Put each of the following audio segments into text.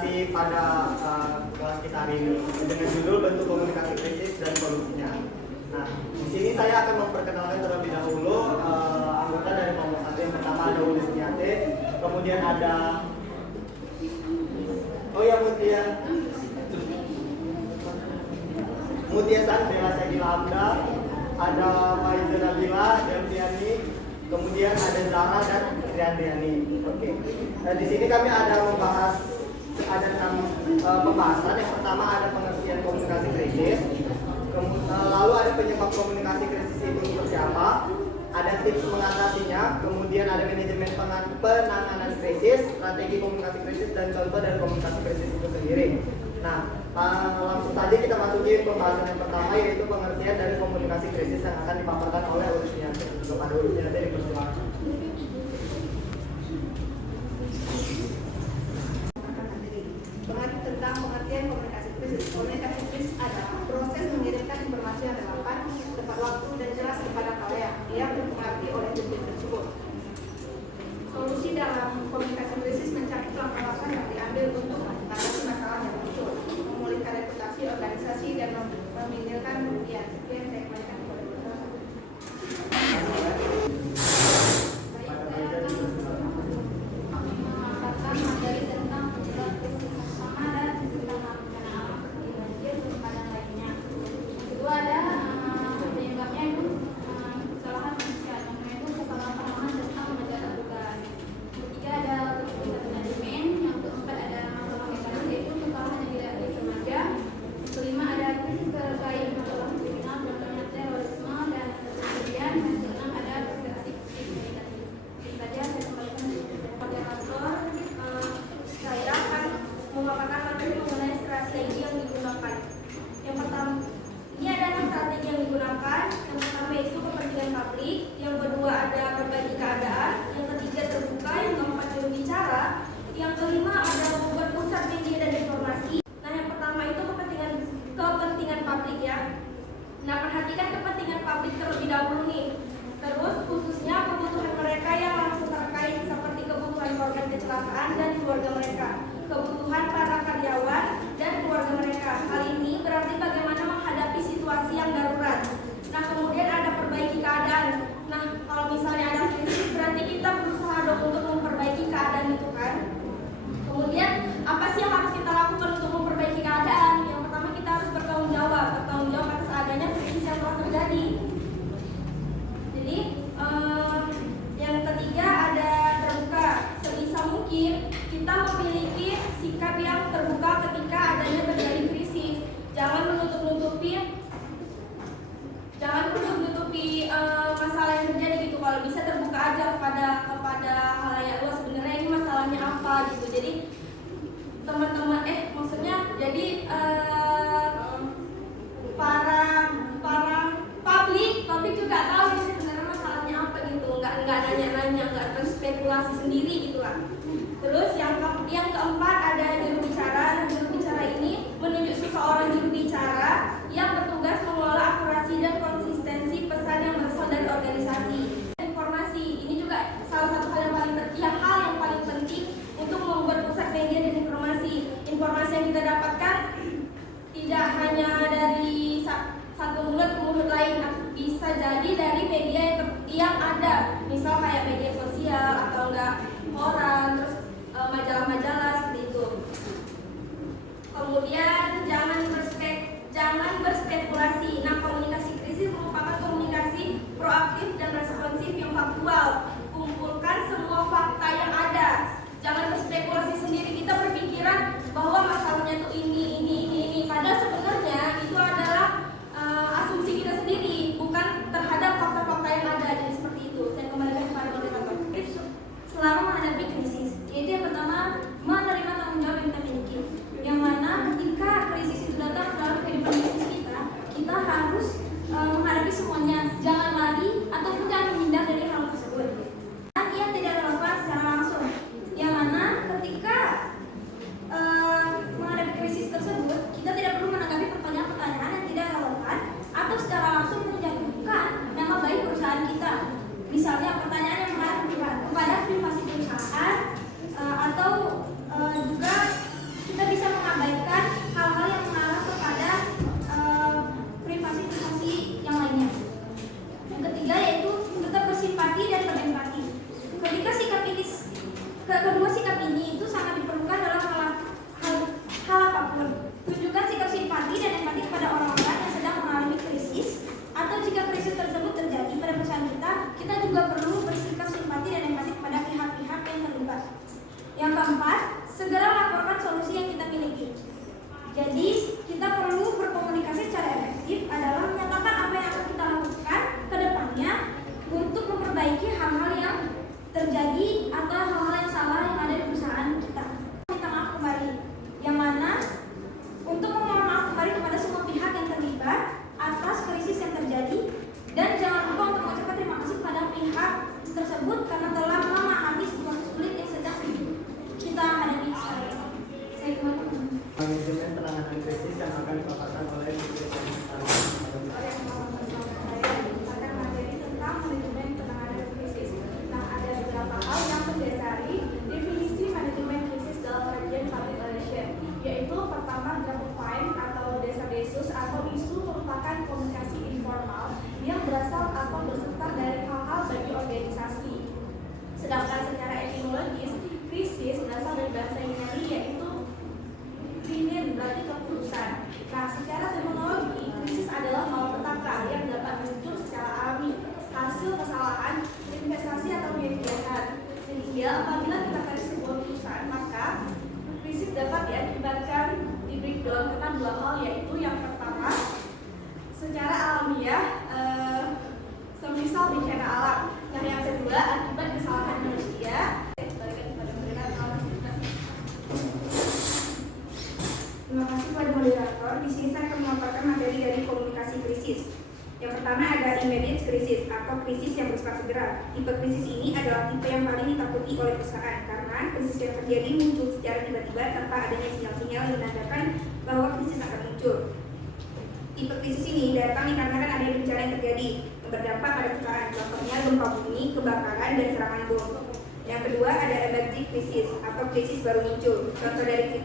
presentasi pada kelas kita hari ini dengan judul bentuk komunikasi krisis dan solusinya. Nah, di sini saya akan memperkenalkan terlebih dahulu anggota dari kelompok satu. Yang pertama ada Ulis Niate, kemudian ada Mutia San Bella Syakila Hamda, ada Faiza Nabila Delviani, kemudian ada Zara dan Triandriani. Oke. Nah, di sini kami ada membahas ada 6 pembahasan. Yang pertama ada pengertian komunikasi krisis, lalu ada penyebab komunikasi krisis itu seperti apa, ada tips mengatasinya, kemudian ada manajemen penanganan krisis, strategi komunikasi krisis, dan contoh dari komunikasi krisis itu sendiri. Nah, langsung saja kita masuki pembahasan yang pertama, yaitu pengertian dari komunikasi krisis yang akan dipaparkan oleh Ulis Niate. Kepada Ulis Niate dipersilakan. Tentang pengertian komunikasi krisis. Komunikasi krisis adalah proses mengirimkan informasi yang relevan, tepat waktu, dan jelas kepada kalian yang dipengaruhi oleh tujuan tersebut. Solusi dalam komunikasi krisis mencakup langkah-langkah yang diambil untuk mengatasi masalah yang muncul, memulihkan reputasi organisasi, dan meminimalkan kerugian. Sekian saya kembalikan kepada Bapak. Nah, perhatikan kepentingan publik terlebih dahulu nih. Terus khususnya kebutuhan mereka yang langsung terkait seperti kebutuhan korban kecelakaan dan keluarga mereka, kebutuhan para karyawan dan keluarga mereka. Hal ini berarti bagaimana menghadapi situasi yang darurat. Nah, kemudian ada perbaiki keadaan. Nah, kalau misalnya ada krisis berarti kita berusaha dong untuk memperbaiki keadaan itu kan. Kemudian apa sih yang harus kita lakukan untuk memperbaiki keadaan? Yang pertama kita harus bertanggung jawab atas adanya krisis yang telah terjadi. Jadi yang ketiga ada terbuka. Sebisa mungkin kita memiliki sikap yang terbuka ketika adanya terjadi krisis. Jangan menutup-nutupi masalah yang terjadi gitu. Kalau bisa terbuka aja kepada halayak luas, sebenarnya ini masalahnya apa gitu. Jadi teman-teman jadi para publik juga tahu ini sebenarnya masalahnya apa gitu. Nggak nanya-nanya, nggak berspekulasi sendiri gitu lah. Terus yang keempat ada juru bicara. Nah, juru bicara ini menunjuk seseorang juru bicara yang bertugas mengelola akurasi dan konsistensi pesan yang berasal dari organisasi. Informasi ini juga salah satu hal yang paling penting untuk membuat pusat media dan informasi. Informasi yang kita dapatkan tidak hanya dari satu mulut ke mulut lain, bisa jadi dari media yang ada, misal kayak media sosial atau enggak koran, terus majalah-majalah seperti itu. Kemudian jangan berspekulasi. Nah, komunikasi krisis merupakan komunikasi proaktif dan responsif yang faktual. Kumpulkan semua fakta yang ada. Jangan berspekulasi sendiri. Kita berpikiran bahwa masalahnya itu ini. Padahal sebenarnya itu adalah asumsi kita sendiri, bukan terhadap fakta-fakta yang ada. Jadi seperti itu. Saya kembalikan kepada moderator. Selama menghadapi krisis, yaitu yang pertama menerima tanggung jawab yang kita miliki. Yang mana ketika krisis itu datang dalam kehidupan bisnis kita harus menghadapi semuanya. Jangan lari ataupun jangan menghindar dari hal tersebut. Dan yang tidak relevan secara langsung. Yang mana ketika menghadapi krisis tersebut, kita tidak perlu menanggapi pertanyaan-pertanyaan yang tidak relevan atau secara langsung menjatuhkan nama baik perusahaan kita. Misalnya pertanyaan yang mengarah kepada privasi perusahaan atau juga kita Kedua sikap ini itu sangat diperlukan dalam hal apapun. Tunjukkan sikap simpati dan empati kepada orang-orang yang sedang mengalami krisis, atau jika krisis tersebut terjadi pada perusahaan kita juga perlu bersikap simpati dan empati kepada pihak-pihak yang terlibat. Yang keempat, segera laporkan solusi yang kita miliki. Jadi, kita perlu berkomunikasi secara efektif adalah menyatakan apa yang akan kita lakukan ke depannya untuk memperbaiki hal-hal yang terjadi atau hal-hal yang salah yang ada di perusahaan kita. Minta maaf kembali, yang mana untuk memohon maaf kembali kepada semua pihak yang terlibat atas krisis yang terjadi, dan jangan lupa untuk mengucapkan terima kasih kepada pihak tersebut karena telah memahami situasi sulit yang sedang kita hadapi sekarang. Saya kembali. Manajemen penanganan krisis yang akan dipaparkan oleh Ibu Akan materi tentang manajemen penanganan krisis. Nah, ada beberapa hal yang mendasari definisi manajemen krisis dalam kajian public relation, yaitu pertama, grapevine atau desa-desus atau isu merupakan komunikasi informal yang berasal atau bersumber dari hal-hal bagi organisasi. Sedangkan secara etimologis, krisis berasal dari bahasa Yunani yaitu krimin, berarti keputusan. Nah, secara terminologi, krisis adalah malapetaka yang dapat muncul secara alami, hasil kesalahan, investasi atau kegiatan. Sehingga apabila kita tarik sebuah perusahaan, maka krisis dapat diakibatkan di breakdown karena dua hal, yaitu yang pertama, secara alamiah, semisal bencana alam. Nah, yang kedua, akibat kesalahan manusia. Terima kasih kepada moderator. Di sini saya akan memaparkan materi dari komunikasi krisis. Yang pertama ada immediate krisis atau krisis yang bersifat segera. Tipe krisis ini adalah tipe yang paling ditakuti oleh perusahaan karena krisis yang terjadi muncul secara tiba-tiba tanpa adanya sinyal-sinyal yang menandakan bahwa krisis akan muncul. Tipe krisis ini datang dikarenakan adanya bencana yang terjadi yang berdampak pada perusahaan, contohnya gempa bumi, kebakaran, dan serangan bom. Yang kedua ada emerging krisis atau krisis baru muncul. Contoh dari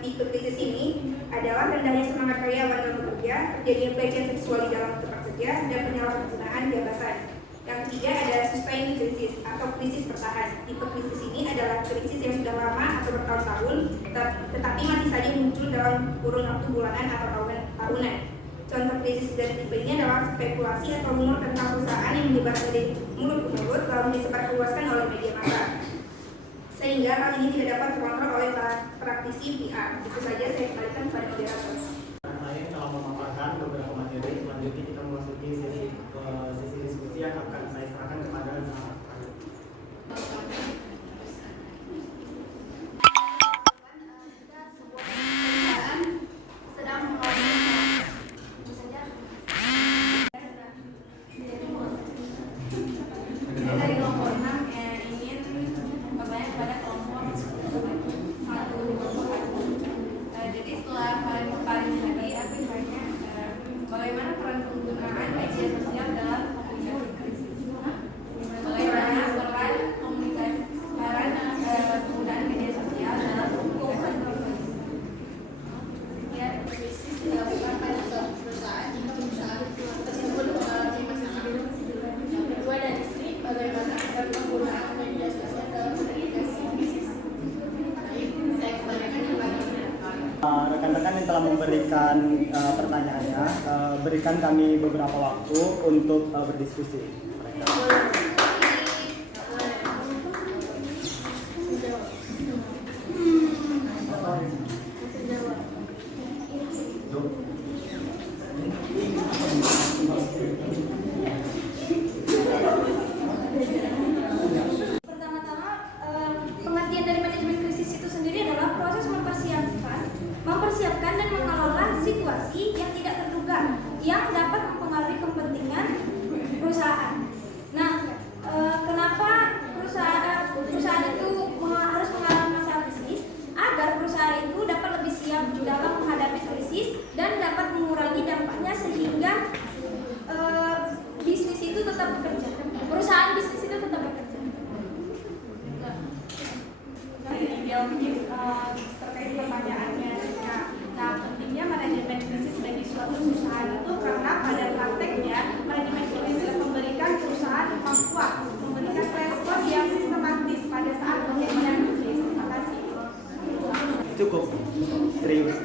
tipe krisis ini adalah rendahnya semangat karyawan dalam bekerja, terjadinya pelecehan seksual di dalam tempat kerja, dan penyalahgunaan jabatan. Yang ketiga ada sustaining krisis atau krisis bertahan. Tipe krisis ini adalah krisis yang sudah lama atau bertahun-tahun, tetapi masih saja muncul dalam kurun waktu bulanan atau tahunan. Contoh krisis dari tipe ini adalah spekulasi atau rumor tentang perusahaan yang menyebar dari mulut ke mulut lalu disebarluaskan oleh media massa, sehingga hal ini tidak dapat terkontrol oleh para praktisi PR. Itu saja, saya kembalikan kepada moderator. Saya telah memaparkan beberapa materi. Selanjutnya kita memasuki sesi diskusi yang akan saya serahkan kepada Zahra. Bagaimana peran penggunaan media sosial dalam komunikasi krisis? Bagaimana peran penggunaan media sosial dalam komunikasi krisis? Ya, krisis dilakukan pada suatu perusahaan jika perusahaan tersebut mengalami masalah. Kedua dan istri, bagaimana peran penggunaan media sosial dalam komunikasi krisis? Saya kembalikan kepada Rekan-rekan yang telah memberikan pertanyaannya, berikan kami beberapa waktu untuk berdiskusi. Pertama-tama, pengertian dari manajemen krisis itu sendiri adalah proses mempersiapkan dan mengelola situasi yang tidak terduga yang dapat mempengaruhi kepentingan perusahaan. Nah, kenapa perusahaan itu harus mengalami masalah krisis? Agar perusahaan itu dapat lebih siap dalam menghadapi krisis dan dapat mengurangi dampaknya sehingga bisnis itu tetap bekerja. Perusahaan bisnis itu tetap bekerja. Terkait pertanyaannya, nah pentingnya manajemen krisis bagi suatu perusahaan itu karena pada prakteknya manajemen krisis memberikan perusahaan kemampuan memberikan respons yang sistematis pada saat kejadian cukup serius.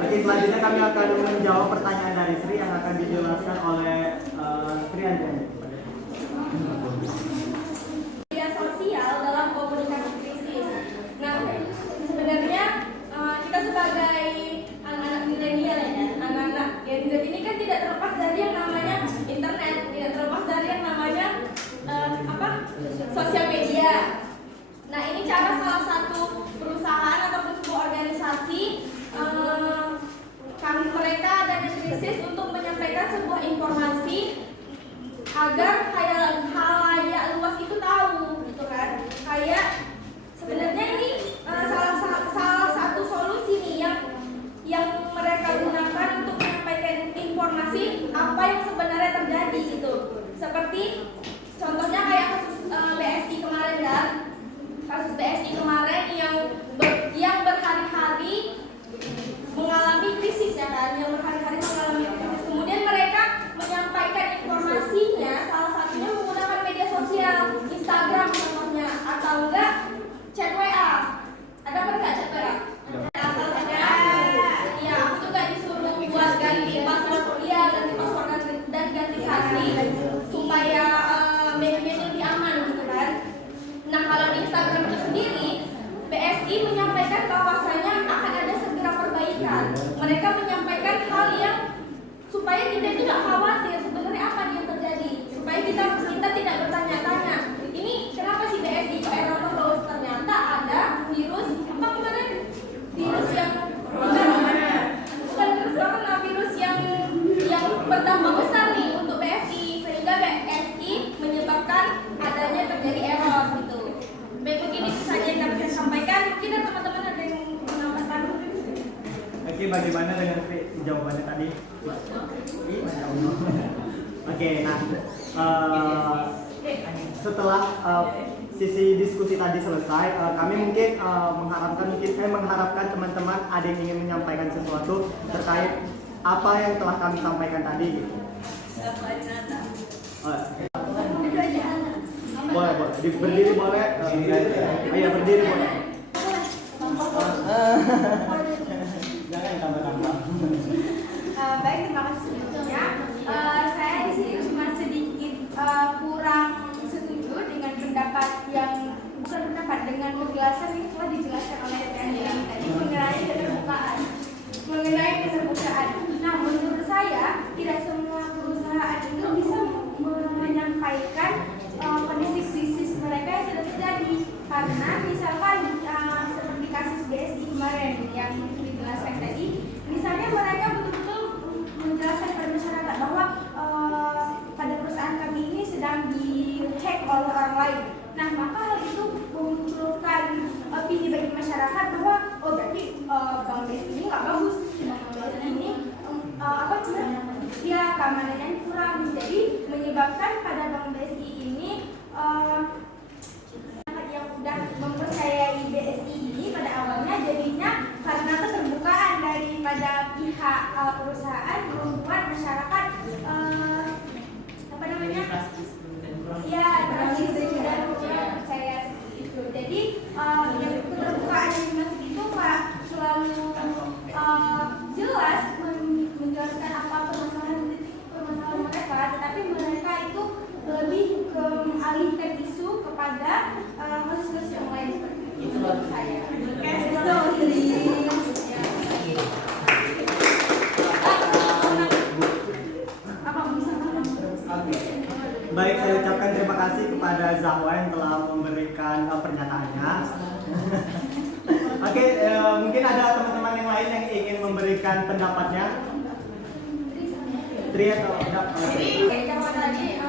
Oke, selanjutnya kami akan menjawab pertanyaan dari Sri yang akan dijelaskan oleh Sri Andriani. Media sosial dalam komunikasi krisis. Nah, sebenarnya kita sebagai anak-anak milenial ya, anak-anak Gen Z ini kan tidak terlepas dari yang namanya internet, tidak terlepas dari yang namanya sosial media. Nah, ini cara salah satu perusahaan ataupun sebuah organisasi mereka adanya krisis untuk menyampaikan sebuah informasi agar halayak luas itu tahu, gitu kan? Kayak sebenarnya ini salah satu solusi nih yang mereka gunakan untuk menyampaikan informasi apa yang sebenarnya terjadi gitu. Seperti contohnya kayak kasus BSI kemarin kan, kasus BSI kemarin yang berhari-hari mengalami krisis ya kan, yang berhari-hari mengalami krisis. Kemudian mereka menyampaikan informasinya salah satunya menggunakan media sosial, Instagram contohnya, atau enggak chat WA. Ada apa enggak chat WA? Salah satunya, ya aku juga disuruh buat ganti password, ganti password dan ganti sandi supaya media lebih aman gitu kan. Nah, kalau di Instagram itu sendiri, BSI menyampaikan bahwasanya akan ada segera perbaikan. Mereka menyampaikan hal yang supaya kita tidak khawatir sebenarnya apa yang terjadi, supaya kita tidak bertanya-tanya ini kenapa sih BSI kok error terus. Ternyata ada virus apa kemarin, virus yang bukan virus corona, virus yang berdampak besar nih untuk BSI, sehingga BSI menyebabkan adanya terjadi error gitu. Baik, mungkin itu saja yang dapat saya sampaikan. Mungkin teman-teman ada yang menambahkan. Oke, bagaimana dengan jawabannya tadi? Oke, nah setelah sisi diskusi tadi selesai, kami mungkin mengharapkan teman-teman ada yang ingin menyampaikan sesuatu terkait apa yang telah kami sampaikan tadi. Gitu. Boleh, berdiri boleh. Iya, berdiri boleh. Jangan tambah-tambah. Baik, terima kasih sebelumnya. Saya di sini cuma sedikit kurang setuju dengan pendapat dengan penjelasan yang telah dijelaskan oleh Andriani tadi mengenai keterbukaan. Nah, menurut saya tidak semua perusahaan itu bisa menyampaikan kondisi krisis mereka yang sudah terjadi, karena misalkan seperti kasus BSI kemarin yang dijelaskan tadi, misalnya mereka betul-betul menjelaskan kepada masyarakat bahwa pada perusahaan kami ini sedang di-hack oleh orang lain. Nah, maka hal itu memunculkan opini bagi masyarakat bahwa berarti Bank BSI ini nggak bagus, Bank BSI ini keamanannya kurang, jadi menyebabkan pada Bank BSI ini yang sudah mempercayai BSI ini pada awalnya jadinya karena keterbukaan daripada pihak perusahaan membuat masyarakat tidak percaya itu. Jadi yang keterbukaan yang dimaksud itu Pak selalu jelas menjelaskan apa permasalahan mereka, tetapi mereka itu lebih mengalihkan isu kepada kasus-kasus yang lain seperti itu menurut saya. Baik, saya ucapkan terima kasih kepada Zahwa yang telah memberikan pernyataannya. Oke, mungkin ada teman-teman yang lain yang ingin memberikan pendapatnya. Tri atau enggak? Jadi kalau tadi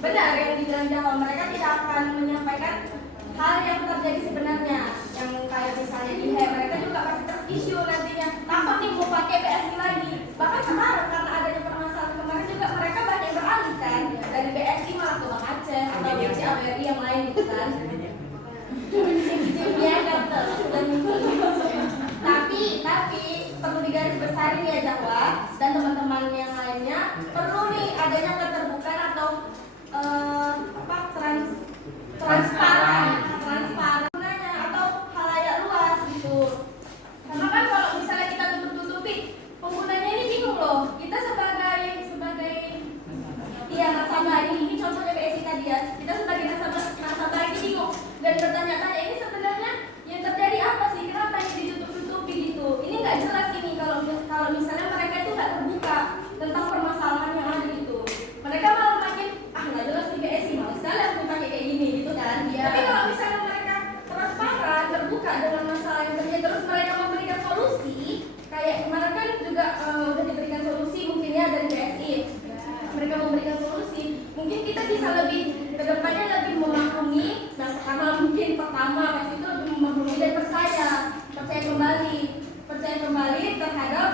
benar yang dibilang Jawa, mereka tidak akan menyampaikan hal yang terjadi sebenarnya, yang kayak misalnya di hack, mereka juga pasti terisu nantinya takut nih mau pakai BSI lagi. Bahkan sekarang karena adanya permasalahan kemarin juga mereka banyak yang beralih kan dari BSI malah ke Bank Aceh atau BCA yang lain gitu kan. Tapi perlu digarisbawahi ya Jawa dan teman-teman yang lainnya, perlu nih adanya keterbukaan atau transparan atau hal pertama, Messi itu lebih memaklumi dan percaya kembali terhadap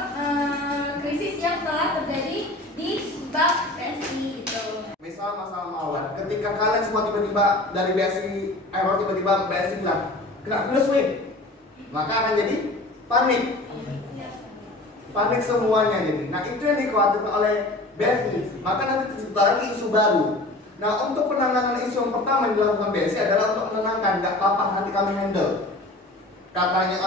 krisis yang telah terjadi di bab PSI itu. Misal masalah mawar, ketika kalian semua tiba-tiba dari BSI error, tiba-tiba BSI bilang kena virus weh, maka akan jadi panik semuanya jadi. Nah itu yang dikhawatirkan oleh BSI, maka nanti tercipta lagi isu baru. Nah untuk penanganan isu yang pertama yang dilakukan BSI adalah untuk menenangkan, nggak apa-apa nanti kami handle. Katanya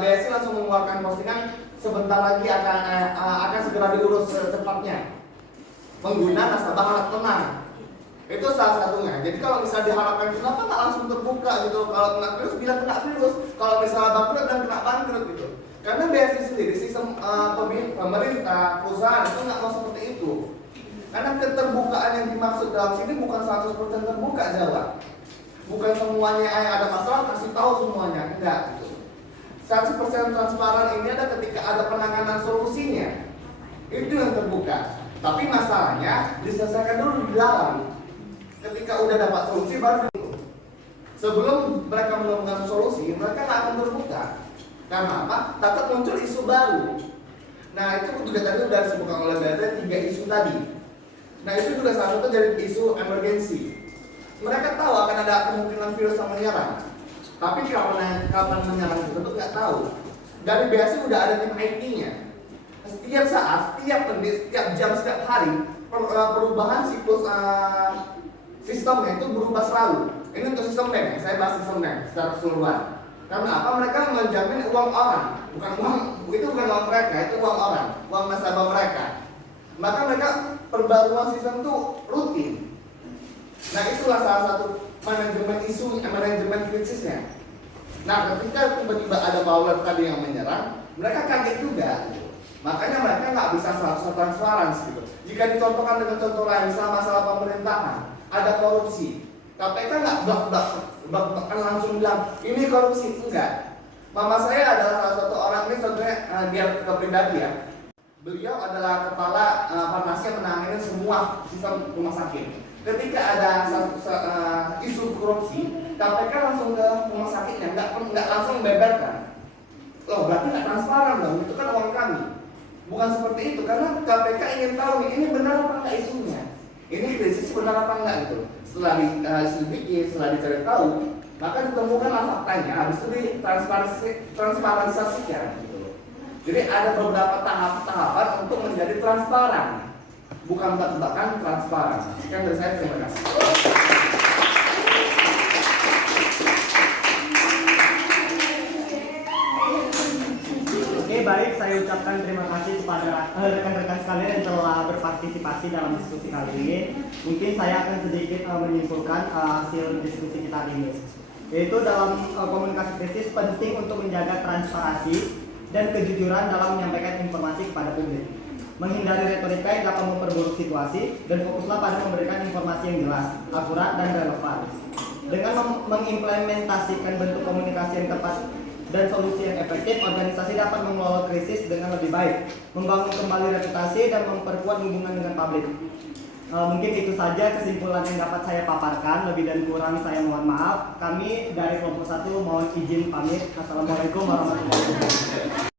BSI langsung mengeluarkan postingan sebentar lagi akan segera diurus secepatnya menggunakan nasabah harap tenang. Itu salah satunya. Jadi kalau misalnya diharapkan kenapa nggak langsung terbuka gitu, kalau kena virus bilang kena virus, kalau misalnya bangkrut dan kena bangkrut gitu. Karena BSI sendiri sistem pemerintah perusahaan itu nggak mau seperti itu. Karena keterbukaan yang dimaksud dalam sini bukan 100% terbuka Jawa. Bukan semuanya yang ada masalah kasih tahu semuanya, enggak gitu. 100% transparan ini ada ketika ada penanganan solusinya. Itu yang terbuka. Tapi masalahnya diselesaikan dulu di dalam. Ketika udah dapat solusi baru itu. Sebelum mereka menemukan solusi, mereka nggak akan terbuka. Karena apa? Takut muncul isu baru. Nah itu juga tadi sudah disebutkan oleh BSI 3 isu tadi. Nah itu juga salah satu dari isu emergensi. Mereka tahu akan ada kemungkinan virus yang menyerang, tapi kapan menyerang tersebut nggak tahu. Dari BSI udah ada tim IT-nya. Setiap saat, setiap menit, setiap jam, setiap hari perubahan siklus sistemnya itu berubah selalu. Ini untuk sistem bank, saya bahas sistem bank secara keseluruhan. Karena apa? Mereka menjamin uang orang, itu bukan uang mereka, itu uang orang, uang nasabah mereka. Maka mereka perbaruan sistem itu rutin. Nah itulah salah satu manajemen isu, manajemen krisisnya. Nah ketika tiba-tiba ada malware tadi yang menyerang, mereka kaget juga. Gitu. Makanya mereka nggak bisa 100% transparan gitu. Jika dicontohkan dengan contoh lain, misalnya masalah pemerintahan, ada korupsi, KPK nggak blak langsung bilang ini korupsi, enggak. Mama saya adalah salah satu orang ini, contohnya dia kepribadi ya. Beliau adalah kepala farmasi yang menangani semua sistem rumah sakit. Ketika ada isu korupsi, KPK langsung ke rumah sakitnya, nggak langsung membeberkan. Loh, berarti nggak transparan dong, itu kan uang kami. Bukan seperti itu, karena KPK ingin tahu nih, ini benar apa enggak isunya. Ini krisis benar apa enggak gitu. Setelah diselidiki, setelah dicari tahu, maka ditemukanlah faktanya, habis itu transparansikan gitu. Jadi ada beberapa tahapan untuk menjadi transparan. Bukan tebak-tebakan, transparan. Sekian dari saya, terima kasih. Oke, baik, saya ucapkan terima kasih kepada rekan-rekan sekalian yang telah berpartisipasi dalam diskusi kali ini. Mungkin saya akan sedikit menyimpulkan hasil diskusi kita hari ini. Yaitu dalam komunikasi krisis penting untuk menjaga transparansi dan kejujuran dalam menyampaikan informasi kepada publik. Menghindari retorika yang dapat memperburuk situasi dan fokuslah pada memberikan informasi yang jelas, akurat, dan relevan. Dengan mengimplementasikan bentuk komunikasi yang tepat dan solusi yang efektif, organisasi dapat mengelola krisis dengan lebih baik, membangun kembali reputasi, dan memperkuat hubungan dengan publik. Mungkin itu saja kesimpulan yang dapat saya paparkan. Lebih dan kurang saya mohon maaf. Kami dari kelompok 1 mohon izin pamit. Assalamualaikum warahmatullahi wabarakatuh.